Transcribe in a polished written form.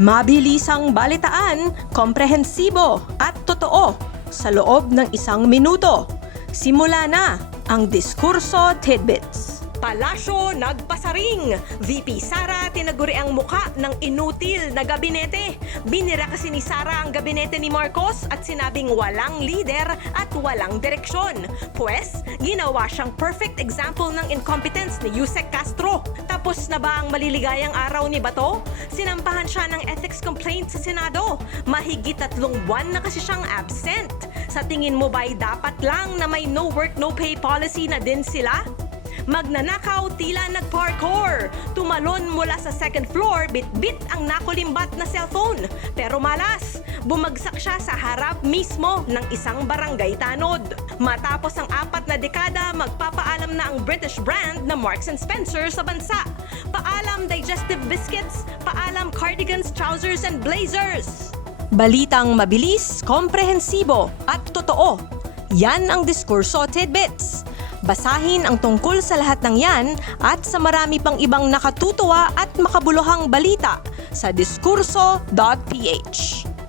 Mabilisang balitaan, komprehensibo at totoo sa loob ng 1 minuto. Simula na ang Diskurso Tidbits. Palasyo nagpasaring. VP Sara tinaguri ang muka ng inutil na gabinete. Binira kasi ni Sara ang gabinete ni Marcos at sinabing walang lider at walang direksyon. Pwes, ginawa siyang perfect example ng incompetence ni Yusek Castro. Tapos na ba ang maliligayang araw ni Bato? Sinampahan siya ng ethics complaint sa Senado. Mahigit 3 buwan na kasi siyang absent. Sa tingin mo ba'y dapat lang na may no work no pay policy na din sila? Magnanakaw tila nagparkour. Tumalon mula sa second floor, bit-bit ang nakulimbat na cellphone. Pero malas, bumagsak siya sa harap mismo ng isang barangay tanod. Matapos ang 4 na dekada, magpapaalam na ang British brand na Marks & Spencer sa bansa. Paalam digestive biscuits, paalam cardigans, trousers and blazers. Balitang mabilis, komprehensibo at totoo. Yan ang Diskurso Tidbits. Basahin ang tungkol sa lahat ng yan at sa marami pang ibang nakatutuwa at makabuluhang balita sa diskurso.ph.